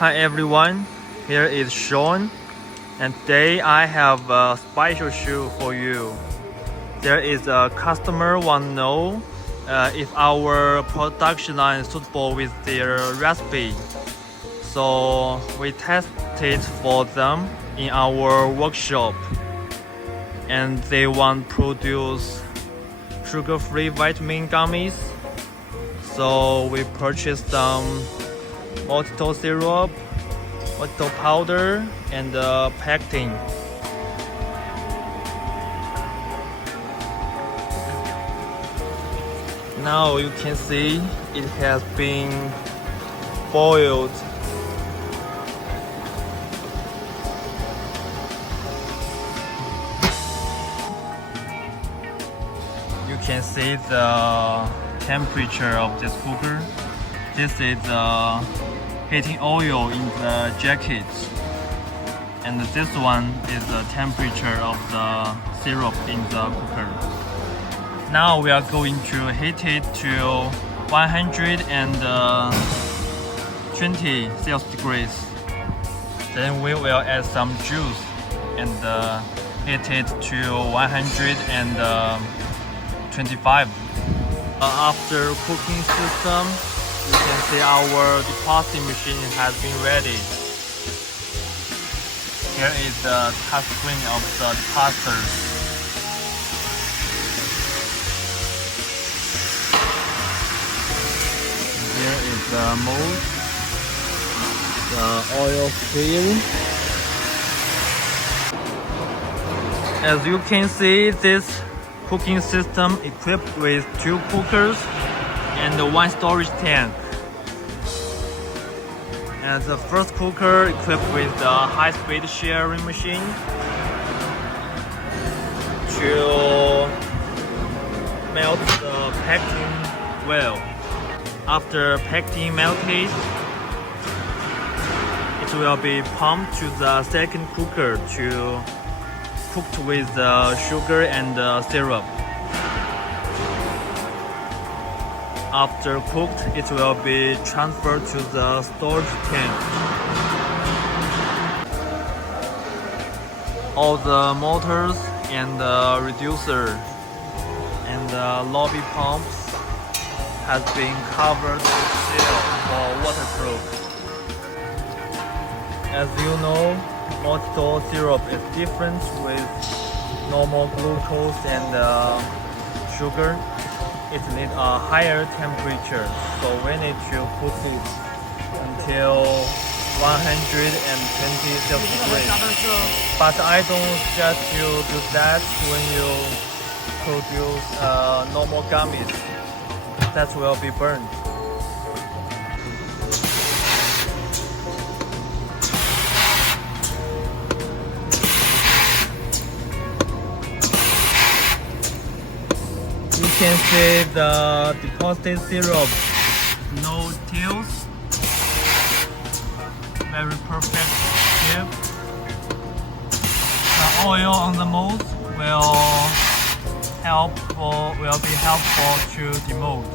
Hi everyone, here is Sean, and today I have a special shoe for you. There is a customer want to know if our production line is suitable with their recipe. So we tested for them in our workshop, and they want to produce sugar-free vitamin gummies. So we purchased some maltitol syrup, maltitol powder, and pectin. Now you can see it has been boiled. You can see the temperature of this cooker. This is the heating oil in the jacket, and this one is the temperature of the syrup in the cooker. Now we are going to heat it to 120 Celsius degrees. Then we will add some juice and heat it to 125. After cooking system, you can see our depositing machine has been ready. Here is the touch screen of the depositor. Here is the mold, the oil fill. As you can see, this cooking system equipped with 2 cookers and 1 storage tank. And the first cooker equipped with the high-speed sharing machine to melt the pectin well. After pectin melted, it will be pumped to the second cooker to cooked with the sugar and the syrup. After cooked, it will be transferred to the storage tank. All the motors and the reducer and the lobby pumps has been covered with seal for waterproof. As you know, maltitol syrup is different with normal glucose and sugar. It needs a higher temperature, so we need to put it until 120 Celsius degrees. But I don't suggest you do that when you produce normal gummies. That will be burned. You can see the deposited syrup, no tails, very perfect shape. The oil on the mold will be helpful to demold.